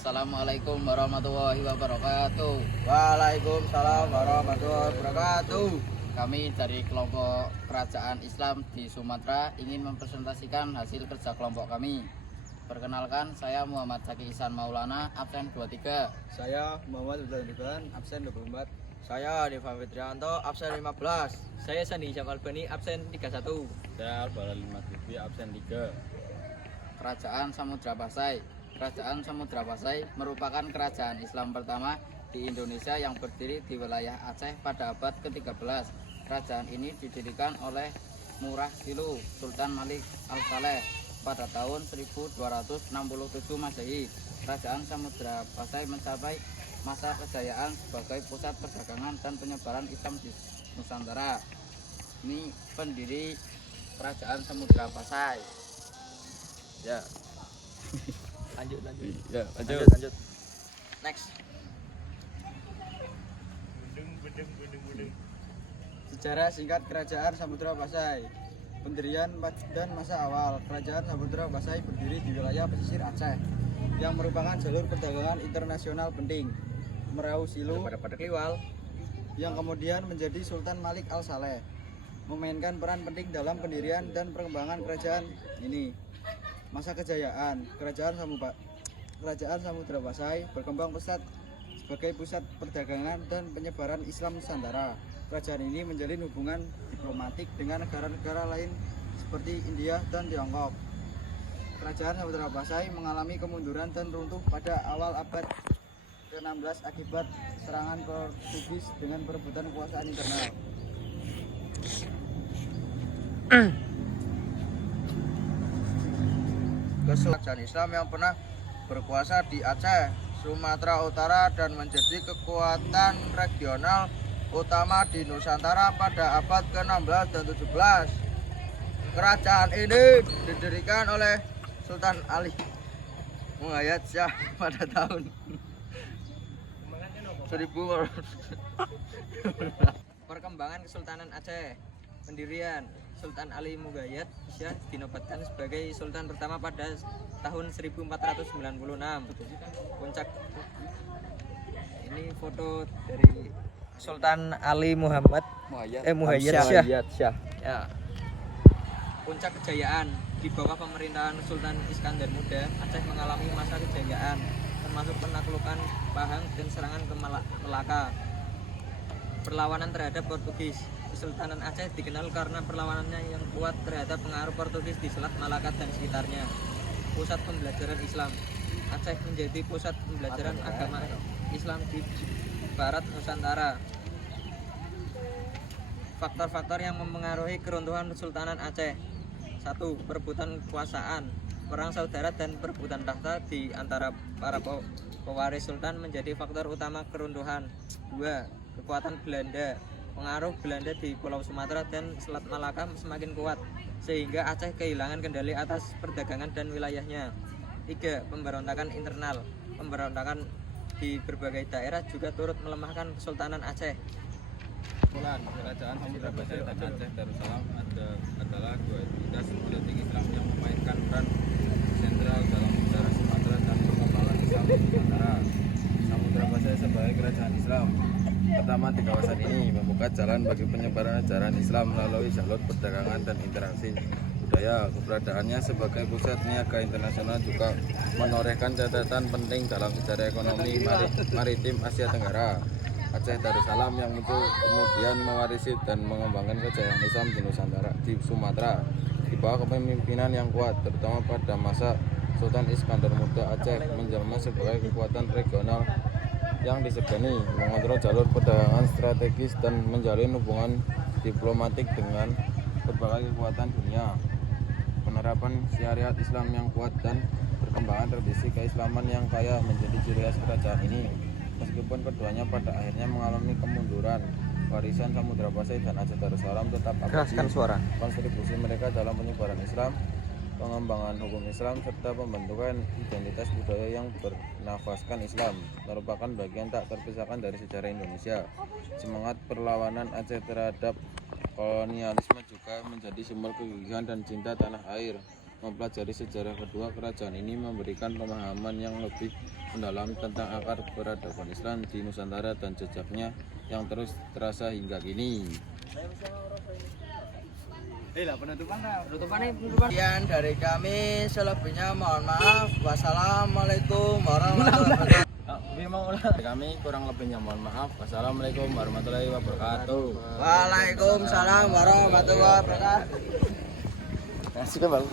Assalamualaikum warahmatullahi wabarakatuh. Waalaikumsalam warahmatullahi wabarakatuh. Kami dari kelompok Kerajaan Islam di Sumatera ingin mempresentasikan hasil kerja kelompok kami. Perkenalkan, saya Muhammad Zaki Ihsan Maulana, absen 23. Saya Muhammad Abdul absen 24. Saya Deva Fitrianto, absen 15. Saya Sandi Syam Albani, absen 31. Saya Albara Limatudwi, absen 3. Kerajaan Samudra Pasai. Kerajaan Samudra Pasai merupakan kerajaan Islam pertama di Indonesia yang berdiri di wilayah Aceh pada abad ke-13. Kerajaan ini didirikan oleh Murah Silu Sultan Malik Al-Saleh pada tahun 1267 Masehi. Kerajaan Samudra Pasai mencapai masa kejayaan sebagai pusat perdagangan dan penyebaran Islam di Nusantara. Ini pendiri Kerajaan Samudra Pasai. Ya. Lanjut. Ya, Lanjut. Next. Sejarah singkat Kerajaan Samudra Pasai. Pendirian dan masa awal Kerajaan Samudra Pasai berdiri di wilayah pesisir Aceh yang merupakan jalur perdagangan internasional penting. Merau Silu Pada Kliwal. yang kemudian menjadi Sultan Malik Al-Saleh memainkan peran penting dalam pendirian dan perkembangan kerajaan ini. Masa kejayaan Kerajaan Samudra Pasai berkembang pesat sebagai pusat perdagangan dan penyebaran Islam Nusantara. Kerajaan ini menjalin hubungan diplomatik dengan negara-negara lain seperti India dan Tiongkok. Kerajaan Samudra Pasai mengalami kemunduran dan runtuh pada awal abad ke-16 akibat serangan Portugis dengan perebutan kekuasaan internal. Kerajaan Islam yang pernah berkuasa di Aceh, Sumatera Utara dan menjadi kekuatan regional utama di Nusantara pada abad ke-16 dan 17. Kerajaan ini didirikan oleh Sultan Ali Muhayyad Shah pada tahun 1000. Perkembangan Kesultanan Aceh. Pendirian Sultan Ali Muhayyad Shah dinobatkan sebagai sultan pertama pada tahun 1496. Puncak. Ini foto dari Sultan Ali Muhayyad Shah. Ya. Puncak kejayaan di bawah pemerintahan Sultan Iskandar Muda, Aceh mengalami masa kejayaan termasuk penaklukan Pahang dan serangan ke Melaka. Perlawanan terhadap Portugis. Kesultanan Aceh dikenal karena perlawanannya yang kuat terhadap pengaruh Portugis di Selat Malaka dan sekitarnya. Pusat pembelajaran Islam. Aceh menjadi pusat pembelajaran agama Islam di Barat Nusantara. Faktor-faktor yang mempengaruhi keruntuhan Kesultanan Aceh. 1. Perebutan kekuasaan. Perang saudara dan perebutan takhta di antara para pewaris sultan menjadi faktor utama keruntuhan. 2. Kekuatan Belanda. Pengaruh Belanda di Pulau Sumatera dan Selat Malaka semakin kuat sehingga Aceh kehilangan kendali atas perdagangan dan wilayahnya. 3. Pemberontakan internal. Pemberontakan di berbagai daerah juga turut melemahkan Kesultanan Aceh. Kerajaan Samudra Pasai dan Aceh Darussalam adalah dua entitas politik Islam yang memainkan peran sentral dalam sejarah Sumatera dan perkembangan Islam di Sumatera. Samudra Pasai sebagai kerajaan Islam pertama di kawasan ini membuka jalan bagi penyebaran ajaran Islam melalui jalur perdagangan dan interaksi budaya. Keberadaannya sebagai pusat niaga internasional juga menorehkan catatan penting dalam sejarah ekonomi maritim Asia Tenggara. Aceh Darussalam yang muncul kemudian mewarisi dan mengembangkan kejayaan Islam di Nusantara, di Sumatera di bawah kepemimpinan yang kuat, terutama pada masa Sultan Iskandar Muda. Aceh menjelma sebagai kekuatan regional yang disegani, mengontrol jalur perdagangan strategis dan menjalin hubungan diplomatik dengan berbagai kekuatan dunia. Penerapan syariat Islam yang kuat dan perkembangan tradisi keislaman yang kaya menjadi ciri khas kerajaan ini. Meskipun keduanya pada akhirnya mengalami kemunduran, warisan Samudra Pasai dan Aceh Darussalam tetap abadi. Kontribusi mereka dalam penyebaran Islam, pengembangan hukum Islam, serta pembentukan identitas budaya yang bernafaskan Islam merupakan bagian tak terpisahkan dari sejarah Indonesia. Semangat perlawanan Aceh terhadap kolonialisme juga menjadi simbol kegigihan dan cinta tanah air. mempelajari sejarah kedua, kerajaan ini memberikan pemahaman yang lebih mendalam tentang akar peradaban Islam di Nusantara dan jejaknya yang terus terasa hingga kini. Sekian dari kami, selebihnya mohon maaf. Wassalamualaikum warahmatullahi wabarakatuh. Dari kami kurang lebihnya mohon maaf. Wassalamualaikum warahmatullahi wabarakatuh. Waalaikumsalam warahmatullahi wabarakatuh. Kasih kan, Bang.